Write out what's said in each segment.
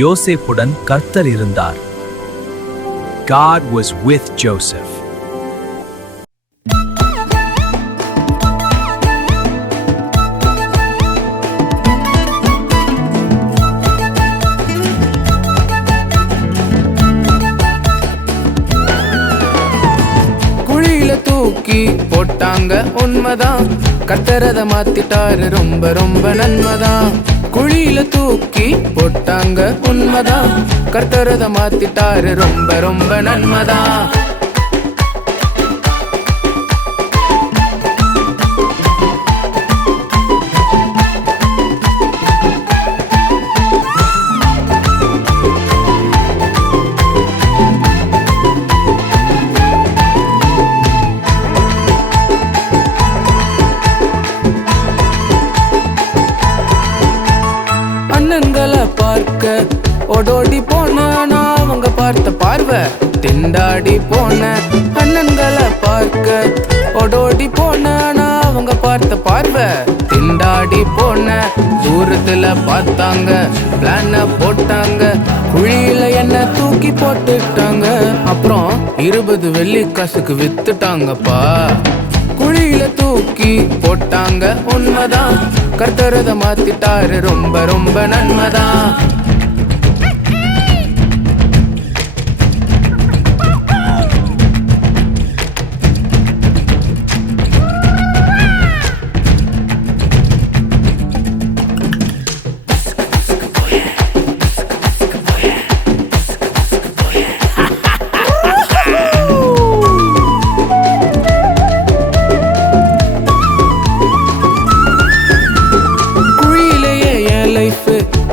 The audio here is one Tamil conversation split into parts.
யோசேப்புடன் கர்த்தர் இருந்தார். God was with Joseph. குழியில தூக்கி போட்டாங்க உண்மைதான், கர்த்தரத மாத்திட்டாரு ரொம்ப ரொம்ப நன்மைதான். குழியில தூக்கி போட்டாங்க உண்மைதான், கர்த்தரத மாத்திட்டாரு ரொம்ப ரொம்ப நன்மைதான். அண்ணன்களை பார்க்க ஓடோடி போன, நான் அவங்க பார்த்த பார்வை திண்டாடி போன. அண்ணன்களை பார்க்க ஓடோடி போன, நான் அவங்க பார்த்த பார்வை திண்டாடி போன. தூரத்துல பார்த்தாங்க, பிளான போட்டாங்க, குழியில என்ன தூக்கி போட்டுட்டாங்க. அப்புறம் 20 வெள்ளி காசுக்கு வித்துட்டாங்கப்பா. குழியில தூக்கி போட்டாங்க உண்மைதான், கர்த்தரத மாத்திட்டாரு ரொம்ப ரொம்ப நன்மைதான்.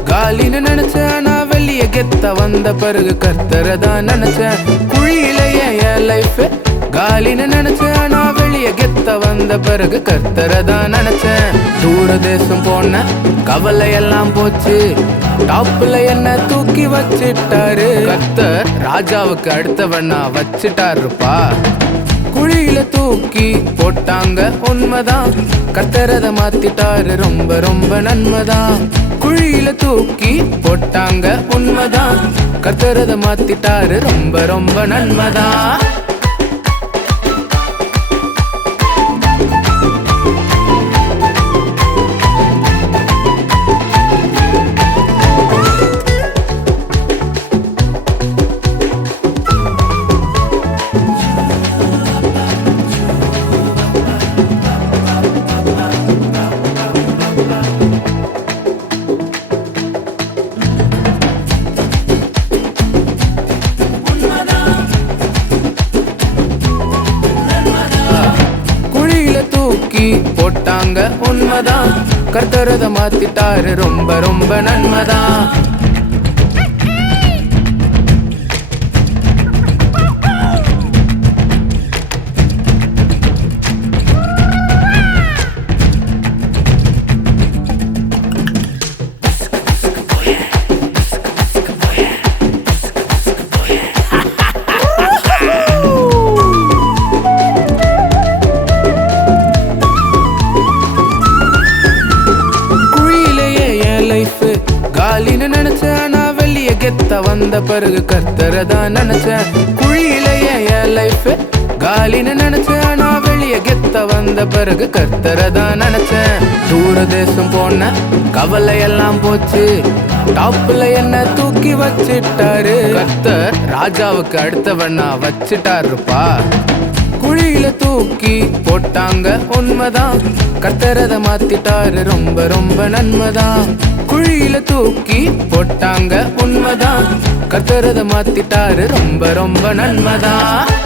காலின்னு நினைச்சேன், நான் வெளியே கெத்த வந்த பிறகு கர்த்தரதான் நினைச்சேன். குழியிலேயே என் லைஃப் காலின்னு நினைச்சேன், நான் வெளியே கெத்த வந்த பிறகு கர்த்தரதான் நினைச்சேன். தூர தேசம் போன கவலை எல்லாம் போச்சு, டாப்ல என்ன தூக்கி வச்சிட்டாரு கர்த்தர். ராஜாவுக்கு அடுத்தவண்ணா வச்சிட்டாருப்பா. குழியில தூக்கி போட்டாங்க உண்மைதான், கர்த்தரத மாத்திட்டாரு ரொம்ப ரொம்ப நன்மைதான். குழியில தூக்கி போட்டாங்க உண்மைதான், கர்த்தரத மாத்திட்டாரு ரொம்ப ரொம்ப நன்மைதான். போட்டாங்க உண்மைதான், கர்த்தரத மாத்திட்டாரு ரொம்ப ரொம்ப நன்மைதான். காலின்னு நினைச்சேன், நான் வெளியே கெத்த வந்த பிறகு கர்த்தரதான் நினைச்சேன். குழியிலேயே என் லைஃப் காலின்னு நினைச்சேன், நான் வெளியே கெத்த வந்த பிறகு கர்த்தரதான் நினைச்சேன். தூர தேசம் போன கவலை எல்லாம் போச்சு, டாப்ல என்ன தூக்கி வச்சிட்டாரு கர்த்தர். ராஜாவுக்கு அடுத்தவண்ணா வச்சிட்டாருப்பா. குழியில தூக்கி போட்டாங்க உண்மைதான், கர்த்தரத மாத்திட்டாரு ரொம்ப ரொம்ப நன்மைதான். குழியில தூக்கி போட்டாங்க உண்மைதான், கர்த்தரத மாத்திட்டாரு ரொம்ப ரொம்ப நன்மைதான்.